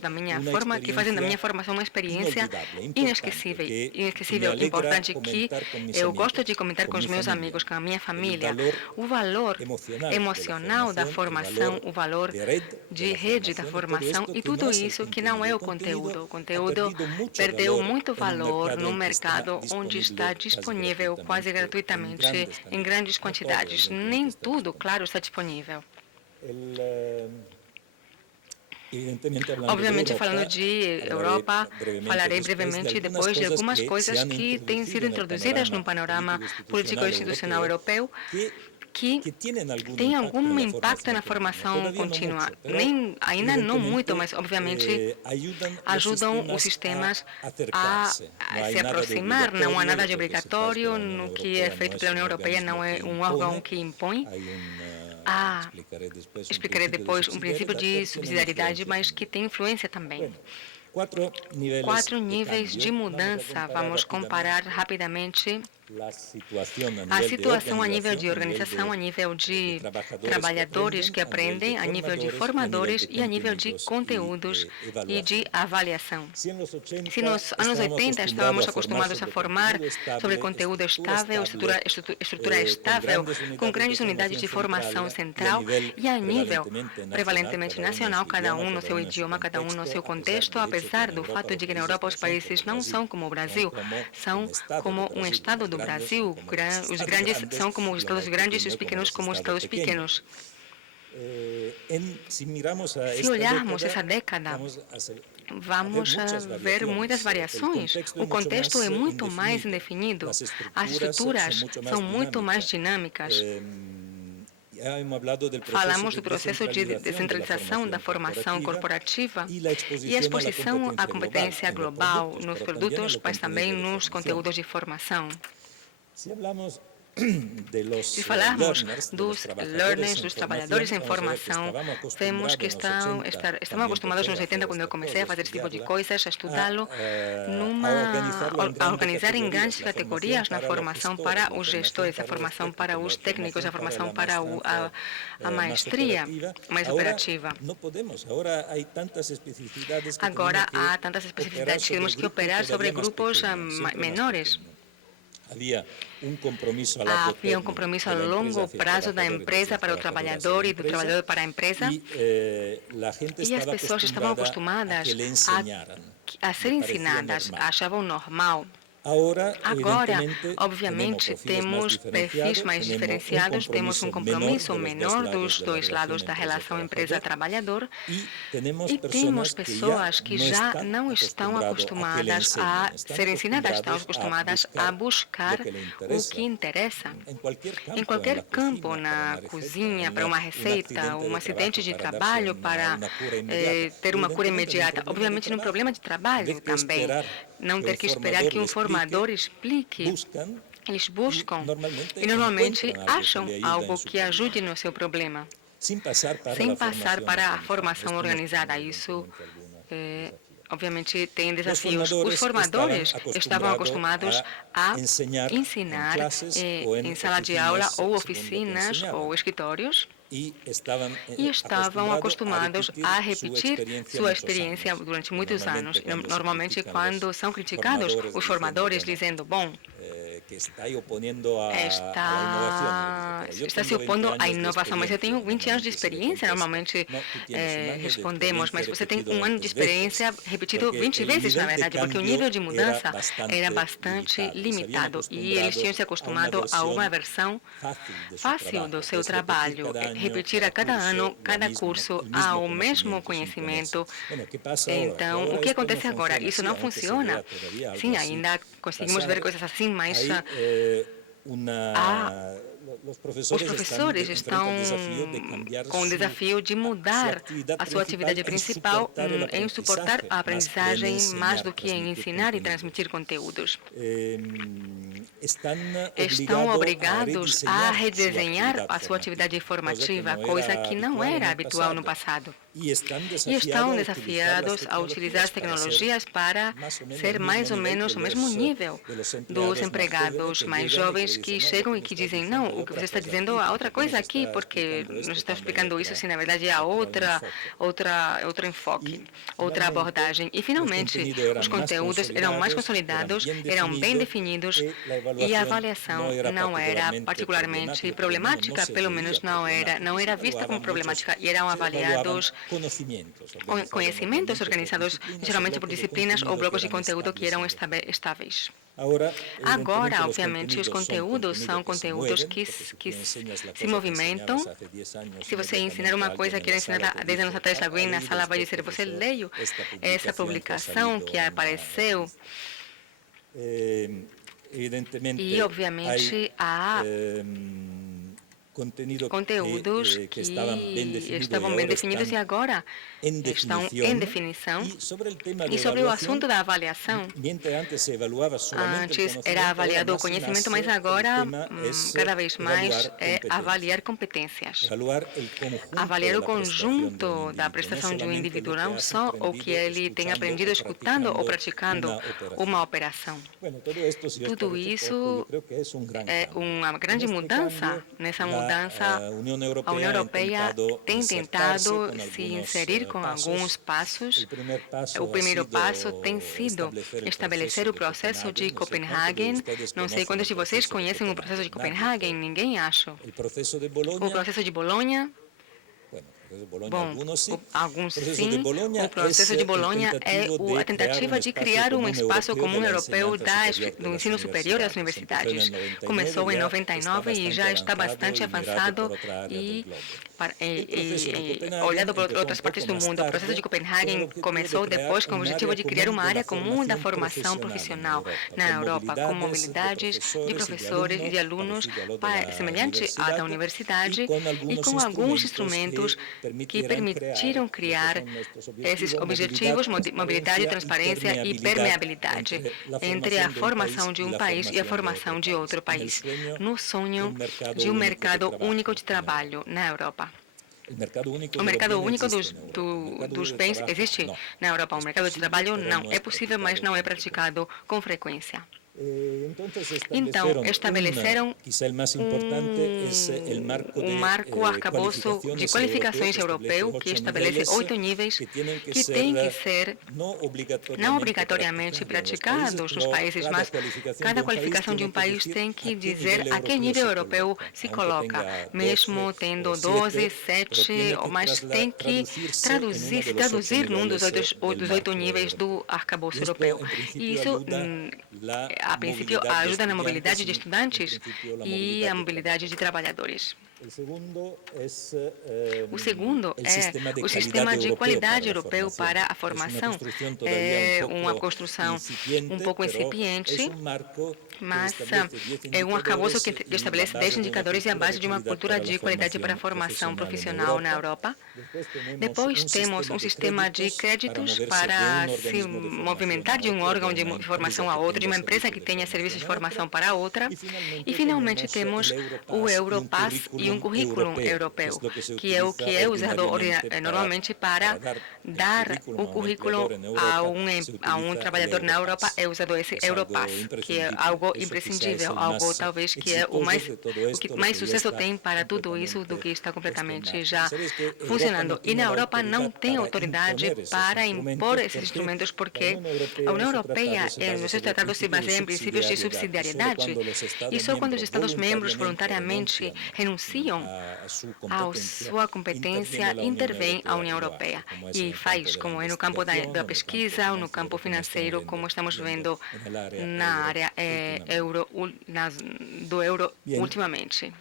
da minha forma, que fazem da minha formação uma experiência inesquecível, inesquecível, importante, que eu gosto de comentar com os meus amigos, com a minha família. O valor emocional da formação, o valor de rede da formação e tudo isso que não é o conteúdo. O conteúdo perdeu muito valor no mercado onde está disponível quase gratuitamente em grandes quantidades. Nem tudo, claro, está disponível. Obviamente, falando de Europa, falarei brevemente depois de algumas coisas que têm sido introduzidas no panorama político-institucional europeu que têm algum impacto na formação contínua. Ainda não muito, mas obviamente ajudam os sistemas a se aproximar. Não há nada de obrigatório no que é feito pela União Europeia, não é um órgão que impõe. Explicarei depois um princípio de subsidiariedade, mas que tem influência também. 4 níveis de mudança. Vamos comparar rapidamente a situação a nível de organização, a nível de trabalhadores que aprendem, a nível de formadores e a nível de conteúdos e de avaliação. Se nos anos 80 estávamos acostumados a formar sobre conteúdo estável, estrutura estável, com grandes unidades de formação central e a nível prevalentemente nacional, cada um no seu idioma, cada um no seu contexto, apesar do fato de que na Europa os países não são como o Brasil, são como um estado do Brasil, os grandes são como os estados grandes e os pequenos como os estados pequenos. Se olharmos essa década, vamos ver muitas variações. O contexto é muito mais indefinido, as estruturas são muito mais dinâmicas. Falamos do processo de descentralização da formação corporativa e a exposição à competência global nos produtos, mas também nos conteúdos de formação. Se falarmos dos learners, dos trabalhadores em formação, vemos que estavam acostumados nos 80, quando eu comecei a fazer esse tipo de coisas, a estudá-lo, a organizar em grandes categorias na formação para os gestores, a formação para os técnicos, a formação para a maestria mais operativa. Agora há tantas especificidades que temos que operar sobre grupos menores. Havia um compromisso a longo prazo da empresa para o trabalhador e do trabalhador para a empresa, e as pessoas estavam acostumadas a ser ensinadas, achavam normal. Agora, obviamente, temos perfis mais diferenciados, temos um compromisso menor dos dois lados da relação empresa-trabalhador e temos pessoas que já não estão acostumadas a ser ensinadas, estão acostumadas a buscar o que interessa. Em qualquer campo, na cozinha, para uma receita, um acidente de trabalho, para ter uma cura imediata. Obviamente, num problema de trabalho também. Não ter que esperar que um formador explique. Eles buscam e normalmente acham algo que ajude no seu problema, sem passar para a formação organizada. Isso, obviamente, tem desafios. Os formadores estavam acostumados a ensinar em sala de aula ou oficinas ou escritórios, e estavam acostumados a repetir sua experiência durante muitos anos. Normalmente, quando são criticados, os formadores dizendo, bom, está se opondo à inovação, mas eu tenho 20 anos de experiência, normalmente respondemos, mas você tem um ano de experiência repetido 20 vezes, na verdade, porque o nível de mudança era bastante limitado e eles tinham se acostumado a uma versão fácil do seu trabalho. Repetir a cada ano, cada curso, ao mesmo conhecimento. Então, o que acontece agora? Isso não funciona? Sim, ainda conseguimos ver coisas assim, mas os professores estão com o desafio de mudar a sua atividade principal em suportar a aprendizagem mais do que em ensinar e transmitir conteúdos. Estão obrigados a redesenhar a sua atividade formativa, coisa que não era habitual no passado. e estão desafiados a utilizar as tecnologias para ser mais ou menos o mesmo nível dos empregados mais jovens que chegam e que dizem: não, o que você está dizendo há outra coisa aqui, porque nos está explicando isso, se na verdade há outro enfoque, outra abordagem. E finalmente, os conteúdos eram mais consolidados, eram bem definidos e a avaliação não era particularmente problemática, pelo menos não era vista como problemática, e eram avaliados conhecimentos organizados geralmente por disciplinas ou blocos de conteúdo que eram estáveis. Agora, obviamente, os conteúdos são conteúdos que se movimentam. Se você ensinar uma coisa que era ensinada há 10 anos atrás, alguém na sala vai dizer: você leio essa publicação que apareceu? E, obviamente, há conteúdos que estavam bem definidos e agora estão em definição. E sobre o assunto da avaliação, antes era avaliado o conhecimento, mas agora, cada vez mais, é avaliar competências. Avaliar o conjunto da prestação de um indivíduo, não só o que ele tem aprendido escutando ou praticando uma operação. Tudo isso é uma grande mudança. Nessa mudança, a União Europeia tem tentado se inserir com alguns passos. O primeiro passo tem sido estabelecer o processo de Copenhagen. Não sei quantos de vocês conhecem o processo de Copenhagen, ninguém acha. O processo de Bolonha. Bom, alguns sim. O processo de Bolonha é a tentativa de criar um espaço comum europeu do ensino superior das universidades. Começou em 99 e já está bastante avançado e olhado por outras partes do mundo. O processo de Copenhagen começou depois com o objetivo de criar uma área comum da formação profissional na Europa, com mobilidades de professores e de alunos semelhante à da universidade e com alguns instrumentos que permitiram criar esses objetivos: mobilidade, transparência e permeabilidade entre a formação de um país e a formação de outro país, no sonho de um mercado único de trabalho na Europa. O mercado único dos bens existe na Europa. O mercado de trabalho não. É possível, mas não é praticado com frequência. Então, estabeleceram um marco arcabouço de qualificações europeu que estabelece 8 níveis que têm que ser não obrigatoriamente praticados nos países, mas cada qualificação de um país tem que dizer a que nível europeu se coloca, mesmo tendo 12, 7 ou mais, tem que se traduzir num dos 8 níveis do arcabouço europeu. E isso, a princípio, ajuda na mobilidade de estudantes e a mobilidade de trabalhadores. O segundo é o sistema de qualidade europeu para a formação. É uma construção um pouco incipiente, mas é um arcabouço que estabelece 10 indicadores e a base de uma cultura de qualidade para a formação profissional na Europa. Depois temos um sistema de créditos para se movimentar de um órgão de formação a outro, de uma empresa que tenha serviços de formação para outra. E, finalmente, temos o Europass e um currículo europeu, que é o que é usado normalmente para dar o currículo a um trabalhador na Europa. É usado esse Europass, que é algo imprescindível, algo talvez que é o que mais sucesso tem para tudo isso do que está completamente já funcionando. E na Europa não tem autoridade para impor esses instrumentos, porque a União Europeia, nos seus tratados, se baseia em princípios de subsidiariedade, e só quando os Estados-membros voluntariamente renunciam à sua competência, intervém a União Europeia e faz, como é no campo da pesquisa ou no campo financeiro, como estamos vendo na área do euro ultimamente.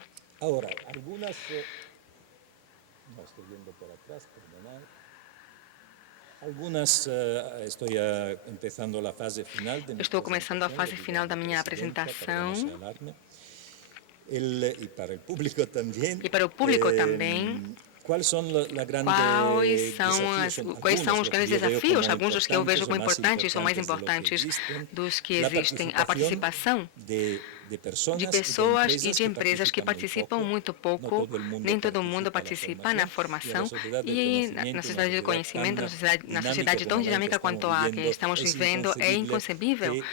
Estou começando a fase final da minha apresentação. E para o público também. Quais são os grandes desafios, alguns dos que eu vejo como importantes ou mais importantes dos que existem? A participação de pessoas e de empresas que participam muito pouco, nem todo mundo participa na formação e na sociedade do conhecimento, na sociedade tão dinâmica quanto a que estamos vivendo, é inconcebível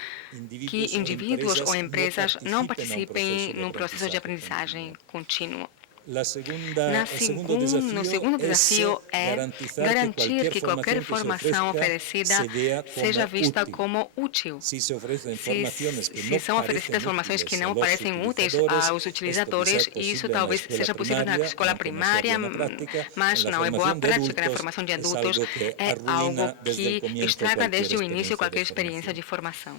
que indivíduos ou empresas não participem num processo de aprendizagem contínuo. No segundo desafio é garantir que qualquer formação oferecida seja vista como útil. Se são oferecidas formações que não parecem úteis aos utilizadores, isso talvez seja possível na escola primária, mas não é boa prática na formação de adultos, é algo que estraga desde o início qualquer experiência de formação.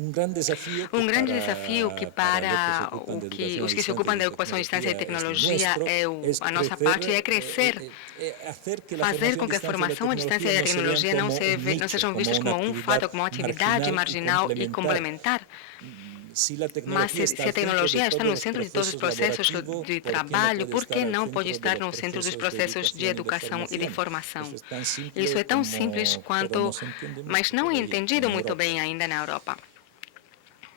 Um grande desafio que para os que se ocupam da ocupação à distância e tecnologia a nossa parte é crescer, fazer com que a formação à distância e a tecnologia não sejam vistas como um fato, como uma atividade marginal e complementar. Mas se a tecnologia está no centro de todos os processos de trabalho, por que não pode estar no centro dos processos de educação e de formação? Isso é tão simples quanto, mas não é entendido muito bem ainda na Europa.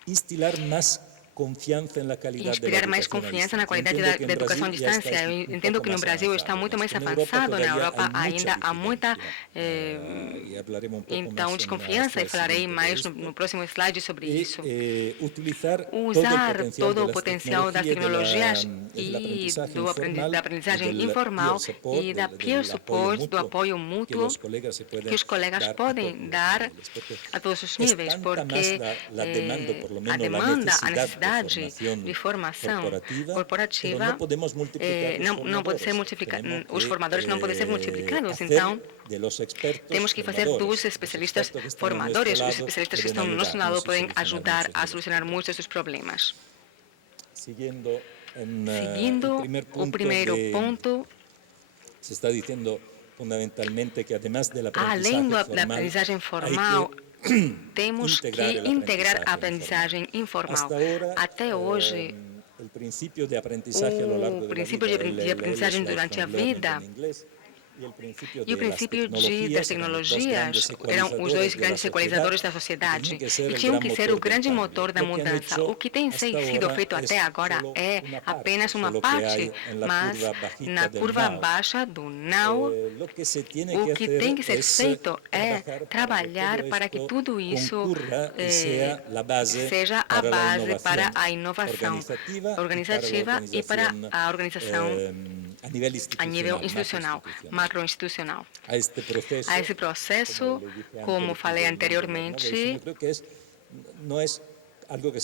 Inspirar mais confiança na qualidade da educação à distância. Eu entendo que no Brasil está muito mais avançado, na Europa ainda há muita então desconfiança, e falarei mais no próximo slide sobre isso. Usar todo o potencial das tecnologias e da aprendizagem informal e da peer support, do apoio mútuo que os colegas podem dar a todos os níveis, porque a demanda, a necessidade de formação corporativa não pode ser multiplicada, os formadores não podem ser multiplicados, então temos que fazer dos especialistas formadores, os especialistas que estão no nosso lado podem ajudar a solucionar muitos dos problemas. Seguindo o primeiro ponto, se está dizendo fundamentalmente que além da aprendizagem formal, temos que integrar a aprendizagem informal. Até hoje, o princípio de aprendizagem durante a vida e o princípio das tecnologias eram os dois grandes equalizadores da sociedade e tinham que ser o grande motor da mudança. O que tem sido feito até agora é apenas uma parte, mas na curva baixa do now, o que tem que ser feito é trabalhar para que tudo isso seja a base para a inovação organizativa e para a organização a nível institucional, macroinstitucional. A esse processo, como falei anteriormente,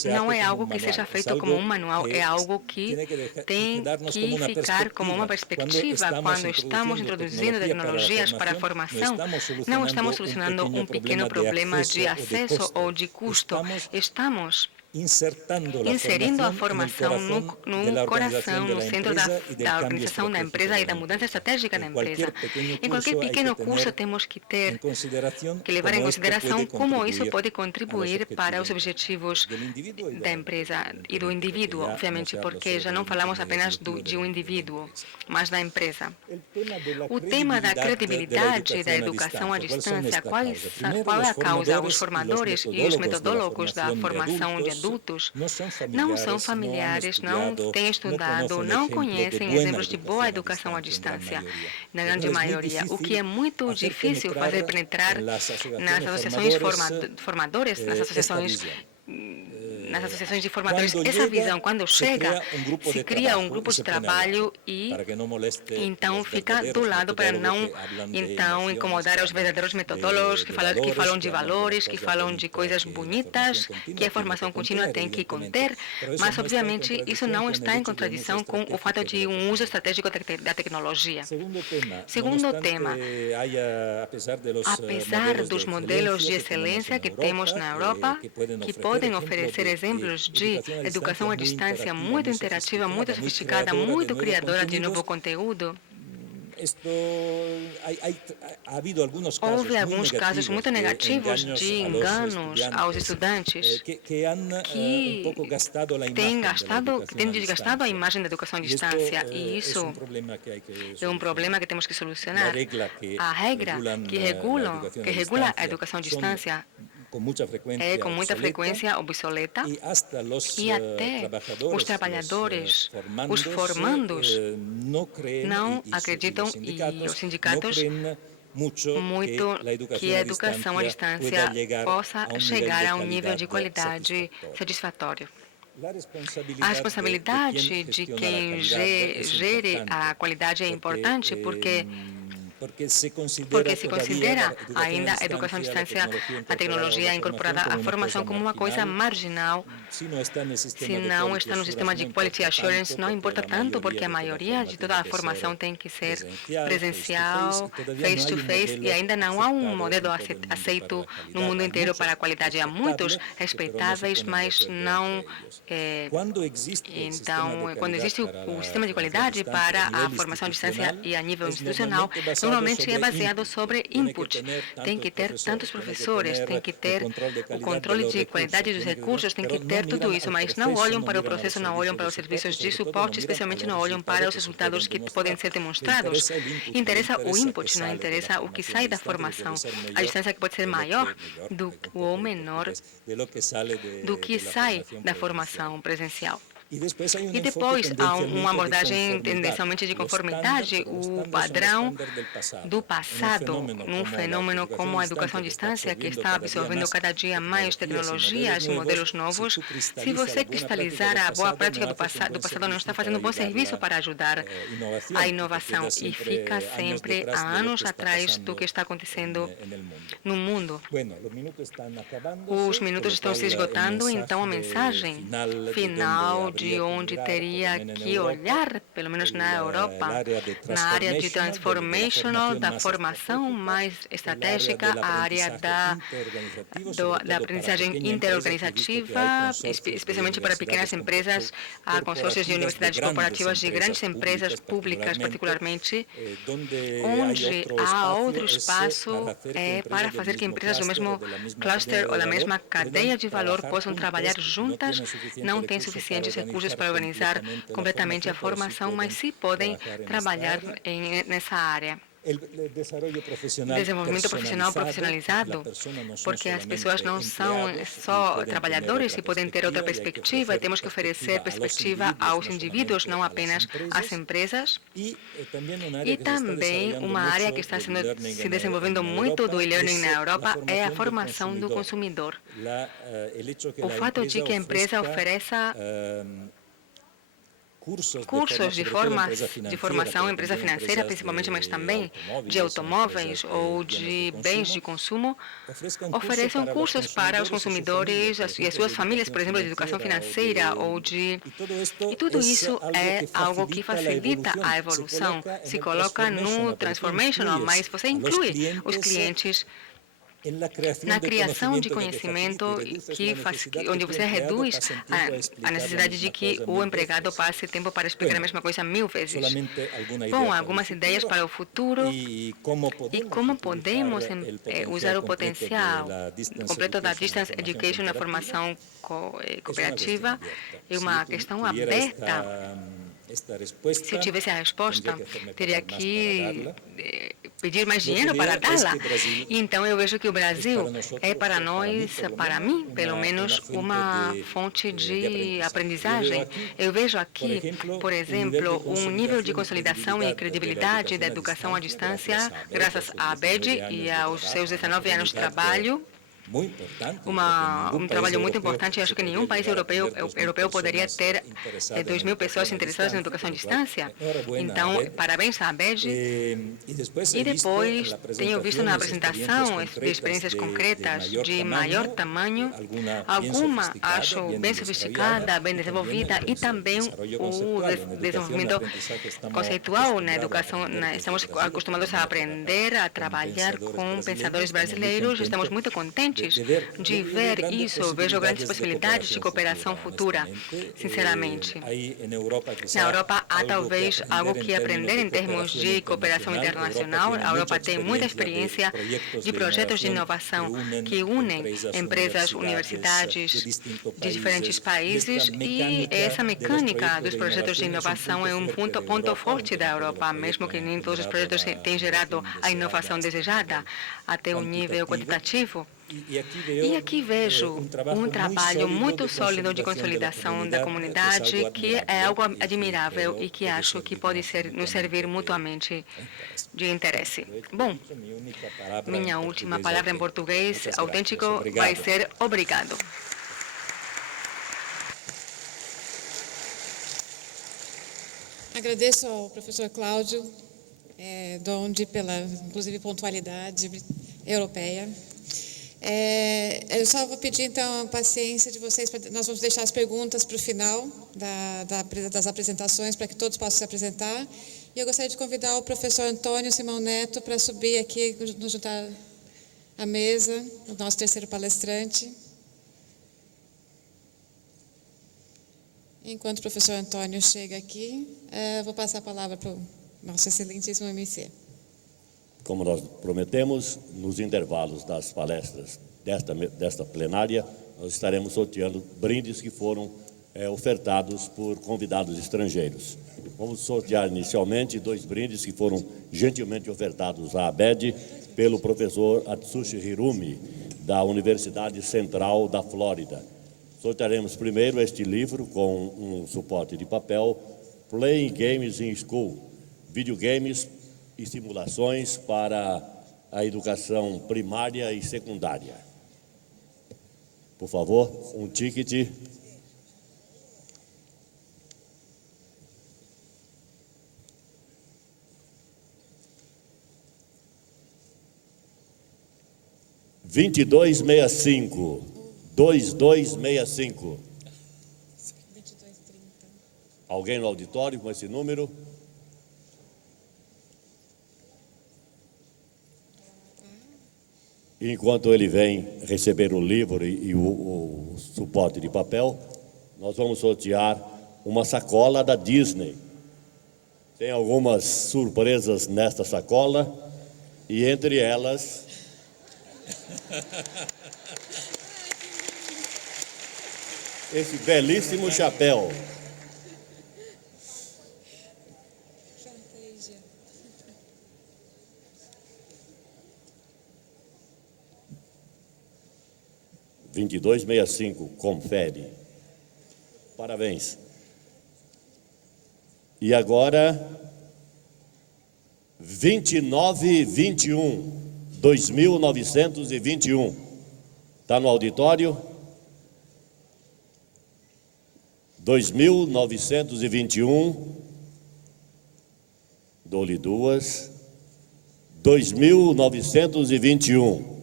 não é algo que seja feito como um manual, é algo que tem que ficar como uma perspectiva. Quando estamos introduzindo tecnologias para a formação, não estamos solucionando um pequeno problema de acesso ou de custo, estamos inserindo a formação no coração, no centro da organização da empresa e da mudança estratégica da empresa. Em qualquer pequeno curso temos que levar em consideração como isso pode contribuir para os objetivos da empresa e do indivíduo, obviamente, porque já não falamos apenas de um indivíduo, mas da empresa. O tema da credibilidade da educação à distância, qual é a causa? Os formadores e os metodólogos da formação de adultos não são familiares, não têm estudado, não conhecem exemplos de boa educação à distância, na grande maioria, o que é muito difícil fazer penetrar nas associações formadoras, nas associações de formadores. Essa visão, quando chega, se cria um grupo de trabalho e então fica do lado para não então incomodar os verdadeiros metodólogos que falam de valores, que falam de coisas bonitas, que a formação contínua tem que conter, mas obviamente isso não está em contradição com o fato de um uso estratégico da tecnologia. Segundo tema, apesar dos modelos de excelência que temos na Europa, que podem oferecer exemplos de educação à distância muito interativa, muito sofisticada, muito criadora de novo conteúdo, houve alguns casos muito negativos de enganos aos estudantes que têm desgastado a imagem da educação à distância, e isso é um problema que temos que solucionar. A regra que regula a educação à distância com muita frequência obsoleta, e até os trabalhadores, os formandos, não acreditam, e os sindicatos, muito que a educação à distância possa chegar a um nível de qualidade satisfatório. A responsabilidade de quem gere a qualidade é importante porque se considera ainda a educação à distância, a tecnologia incorporada à formação como uma coisa marginal. Se não está no sistema de Quality Assurance, não importa tanto, porque a maioria de toda a formação tem que ser presencial, face-to-face, e ainda não há um modelo aceito no mundo inteiro para a qualidade. Há muitos respeitáveis, mas não... Então, quando existe o sistema de qualidade para a formação à distância e a nível institucional, normalmente é baseado sobre input. Tem que ter tantos professores, tem que ter o controle de qualidade dos recursos, tem que ter tudo isso, mas não olham para o processo, não olham para os serviços de suporte, especialmente não olham para os resultados que podem ser demonstrados. Interessa o input, não interessa o que sai da formação. A distância que pode ser maior ou menor do que sai da formação presencial. E depois há uma abordagem tendencialmente de conformidade, o padrão do passado, num fenômeno como a educação à distância, que está absorvendo cada dia mais tecnologias e modelos novos. Se você cristalizar a boa prática do passado não está fazendo um bom serviço para ajudar a inovação e fica sempre há anos atrás do que está acontecendo no mundo. Os minutos estão se esgotando, então a mensagem final de onde teria que olhar, pelo menos na Europa, na área de transformational, da formação mais estratégica, a área da aprendizagem interorganizativa, especialmente para pequenas empresas, há consórcios de universidades corporativas de grandes empresas públicas, particularmente, onde há outro espaço para fazer que empresas do mesmo cluster ou da mesma cadeia de valor possam trabalhar juntas. Não tem suficientes recursos para organizar completamente a formação, mas sim podem trabalhar nessa área. Desenvolvimento profissional profissionalizado, porque as pessoas não são só trabalhadores e podem ter outra perspectiva, e temos que oferecer perspectiva aos indivíduos, não apenas às empresas. E também uma área que está se desenvolvendo muito do e-learning na Europa é a formação do consumidor. O fato de que a empresa ofereça cursos de formação, empresa financeira principalmente, mas também de automóveis ou de bens de consumo, oferecem cursos para os consumidores e as suas famílias, por exemplo, de educação financeira E tudo isso é algo que facilita a evolução, se coloca no transformational, mas você inclui os clientes na criação de conhecimento, onde você reduz a necessidade de que o empregado passe tempo para explicar a mesma coisa 1000 vezes. Bom, algumas ideias para o futuro e como podemos usar o potencial completo da Distance Education na formação cooperativa. É uma questão aberta. Se eu tivesse a resposta, teria que pedir mais dinheiro para dá-la. Então, eu vejo que o Brasil é para nós, para mim, pelo menos, uma fonte de aprendizagem. Eu vejo aqui, por exemplo, um nível de consolidação e credibilidade da educação à distância, graças à ABED e aos seus 19 anos de trabalho. Um trabalho muito importante. Eu acho que nenhum país europeu poderia ter 2.000 pessoas interessadas na educação à distância. Então, parabéns à ABED. E depois, tenho visto na apresentação de experiências concretas de maior tamanho, alguma acho bem sofisticada, bem desenvolvida, e também o desenvolvimento conceitual na educação. Estamos acostumados a aprender, a trabalhar com pensadores brasileiros. Estamos muito contentes de ver isso. Vejo grandes possibilidades de cooperação futura, sinceramente. Na Europa há talvez algo que aprender em termos de cooperação internacional. A Europa tem muita experiência de projetos de inovação que unem empresas, universidades de diferentes países, e essa mecânica dos projetos de inovação é um ponto forte da Europa, mesmo que nem todos os projetos tenham gerado a inovação desejada até um nível quantitativo. E aqui vejo um trabalho muito sólido de consolidação da comunidade, que é algo admirável e que acho que pode nos servir mutuamente de interesse. Bom, minha última palavra em português autêntico vai ser obrigado. Agradeço ao professor Cláudio Dondi pela, inclusive, pontualidade europeia. Eu só vou pedir, então, a paciência de vocês. Nós vamos deixar as perguntas para o final das apresentações, para que todos possam se apresentar. E eu gostaria de convidar o professor Antônio Simão Neto para subir aqui, nos juntar à mesa, o nosso terceiro palestrante. Enquanto o professor Antônio chega aqui, vou passar a palavra para o nosso excelentíssimo MC. Como nós prometemos, nos intervalos das palestras desta plenária, nós estaremos sorteando brindes que foram ofertados por convidados estrangeiros. Vamos sortear inicialmente 2 brindes que foram gentilmente ofertados à ABED pelo professor Atsushi Hirumi, da Universidade Central da Flórida. Sortearemos primeiro este livro com um suporte de papel, Playing Games in School, videogames e simulações para a educação primária e secundária. Por favor, um ticket. (2265) 2265. Alguém no auditório com esse número? Enquanto ele vem receber o livro e o suporte de papel, nós vamos sortear uma sacola da Disney. Tem algumas surpresas nesta sacola e entre elas esse belíssimo chapéu. (2265), confere. Parabéns. E agora, 2921, 2921. Está no auditório? 2921. Dou-lhe 2. 2921.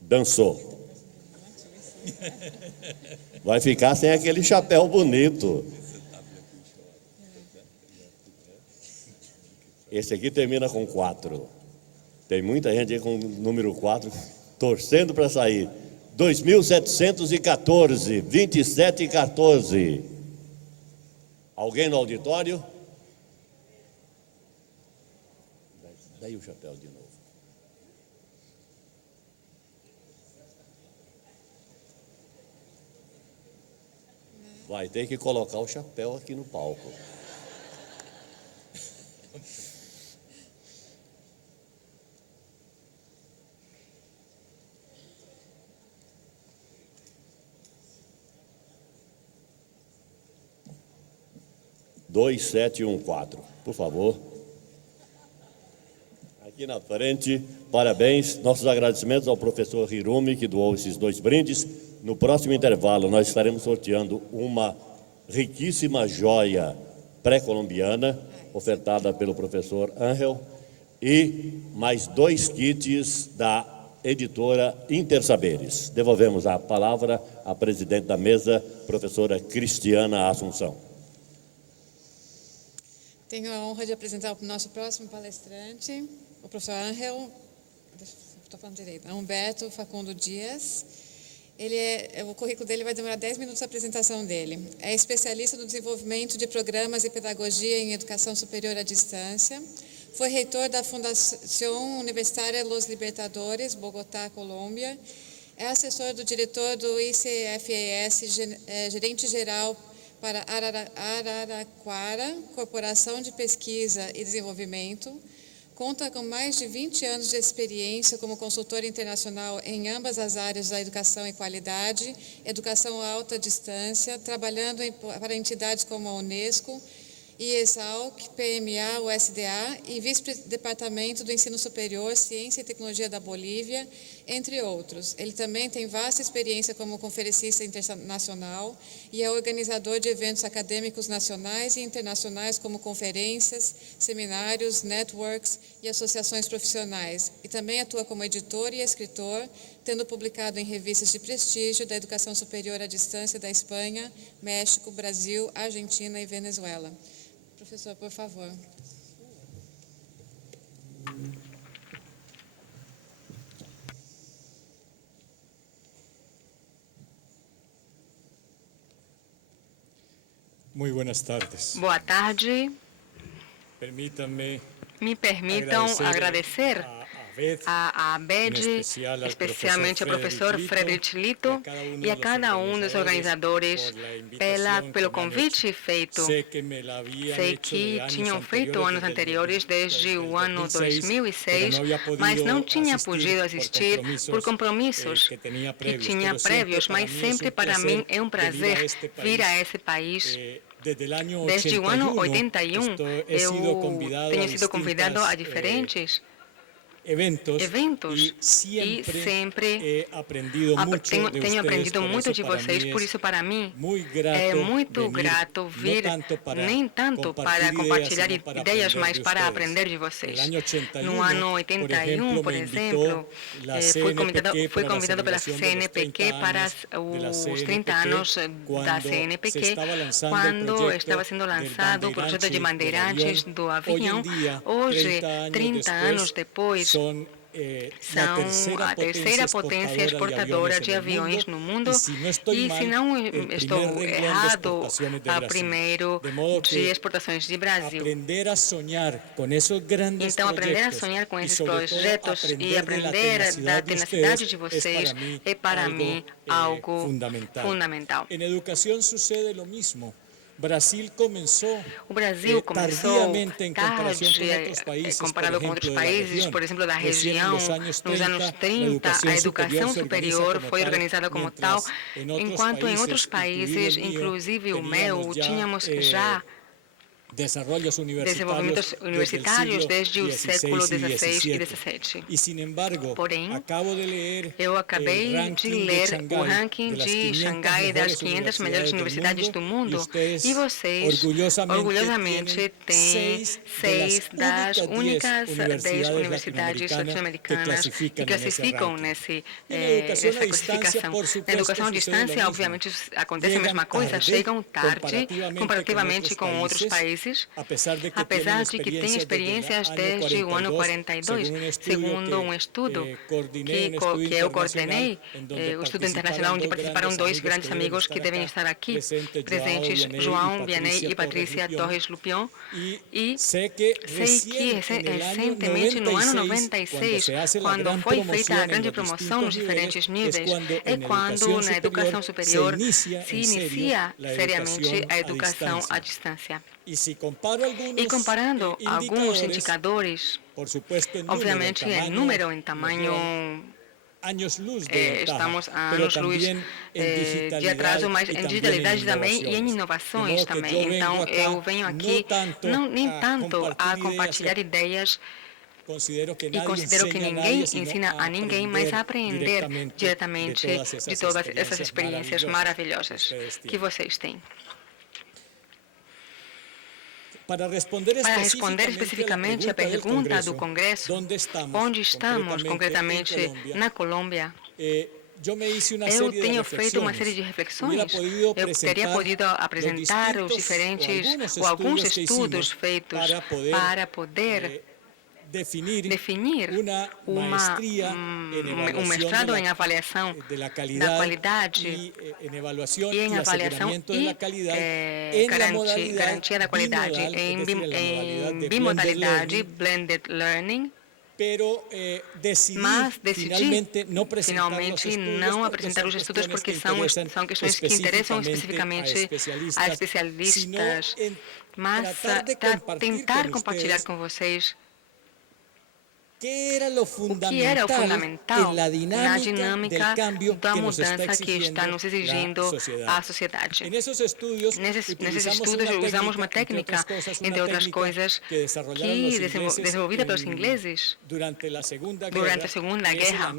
Dançou. Vai ficar sem aquele chapéu bonito. Esse aqui termina com 4. Tem muita gente aí com o número 4 torcendo para sair. 2714, 2714. Alguém no auditório? Daí o chapéu de novo. Vai ter que colocar o chapéu aqui no palco. (2, 7, 1, 4). Por favor. Aqui na frente, parabéns. Nossos agradecimentos ao professor Hirumi, que doou esses 2 brindes. No próximo intervalo, nós estaremos sorteando uma riquíssima joia pré-colombiana, ofertada pelo professor Angel, e mais 2 kits da editora Intersaberes. Devolvemos a palavra à presidente da mesa, professora Cristiana Assunção. Tenho a honra de apresentar o nosso próximo palestrante, o professor Angel, estou falando direito, Humberto Facundo Dias. O currículo dele vai demorar 10 minutos a apresentação dele. É especialista no desenvolvimento de programas e pedagogia em educação superior à distância. Foi reitor da Fundação Universitária Los Libertadores, Bogotá, Colômbia. É assessor do diretor do ICFES, gerente-geral para Araraquara, Corporação de Pesquisa e Desenvolvimento. Conta com mais de 20 anos de experiência como consultor internacional em ambas as áreas da educação e qualidade, educação a alta distância, trabalhando para entidades como a Unesco, IESALC, PMA, USDA e vice-departamento do Ensino Superior, Ciência e Tecnologia da Bolívia, entre outros. Ele também tem vasta experiência como conferencista internacional e é organizador de eventos acadêmicos nacionais e internacionais como conferências, seminários, networks e associações profissionais. E também atua como editor e escritor, tendo publicado em revistas de prestígio da educação superior à distância da Espanha, México, Brasil, Argentina e Venezuela. Professor, por favor. Muy buenas tardes. Boa tarde. Me permitam agradecer a ABED, especialmente ao professor Friedrich Lito e a cada um dos organizadores pelo convite feito. Sei que tinham feito anos anteriores, desde o ano 2006, mas não tinha podido assistir por compromissos que tinha prévios, mas sempre para mim é um prazer vir a esse país. Desde o ano 81, eu tenho sido convidado a diferentes eventos e sempre tenho aprendido muito de vocês, por isso para mim é muito grato vir, nem tanto para compartilhar ideias, mas para aprender de vocês. No ano 81, por exemplo, fui convidado pela CNPq para os 30 anos da CNPq, quando estava sendo lançado o projeto de bandeirantes do avião. Hoje, 30 anos depois, são a terceira potência exportadora de aviões no mundo e, se não estou errado, a primeiro de exportações de Brasil. Então, aprender a sonhar com esses projetos e aprender da tenacidade de vocês é, para mim, algo fundamental. O Brasil começou tarde, comparado com outros países, por exemplo, da região. Nos anos 30, a educação superior foi organizada como tal, enquanto em outros países, inclusive o meu, tínhamos já desenvolvimentos universitários desde o século XVI e XVII. Porém, eu acabei de ler o ranking de Xangai das 500 melhores universidades do mundo e vocês, orgulhosamente, têm 6 das únicas 10 universidades latino-americanas que classificam nessa classificação. Na educação à distância, obviamente, acontece a mesma coisa, chegam tarde, comparativamente com outros países, apesar de que tem experiências desde o ano 42, segundo um estudo que eu coordenei, o estudo internacional onde participaram 2 grandes amigos que devem estar aqui presentes, João Vianney e Patrícia Torres Lupion, e sei que recentemente, no ano 96, quando foi feita a grande promoção nos diferentes níveis, é quando na educação superior se inicia seriamente a educação à distância. E comparando alguns indicadores, obviamente em número, em tamanho, estamos a anos-luz de atraso, mas em digitalidade também e em inovações também. Então, eu venho aqui nem tanto a compartilhar ideias, e considero que ninguém ensina a ninguém, mas a aprender diretamente de todas essas experiências maravilhosas que vocês têm. Para responder especificamente à pergunta do Congresso, onde estamos concretamente na Colômbia, eu tenho feito uma série de reflexões. Eu teria podido apresentar os diferentes ou alguns estudos feitos para poder definir um mestrado em avaliação da qualidade e em avaliação e garantia da qualidade em bimodalidade, blended learning, mas decidi finalmente não apresentar os estudos porque são questões que interessam especificamente a especialistas, mas tentar compartilhar com vocês que era o fundamental na dinâmica da mudança que está nos exigindo a sociedade. Nesses estudos usamos uma técnica, entre outras coisas, que desenvolvida pelos ingleses durante a Segunda Guerra,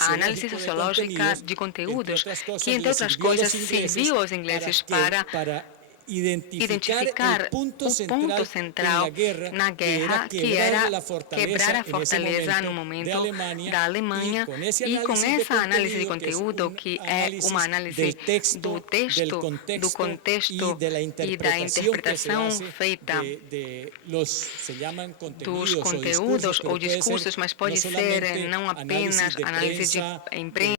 a análise sociológica de conteúdos, que, entre outras coisas, serviu aos ingleses para identificar o ponto central na guerra, que era quebrar a fortaleza no momento da Alemanha, e com essa análise de conteúdo, que é uma análise do texto, do contexto e da interpretação feita dos conteúdos ou discursos, mas pode ser não apenas análise de imprensa,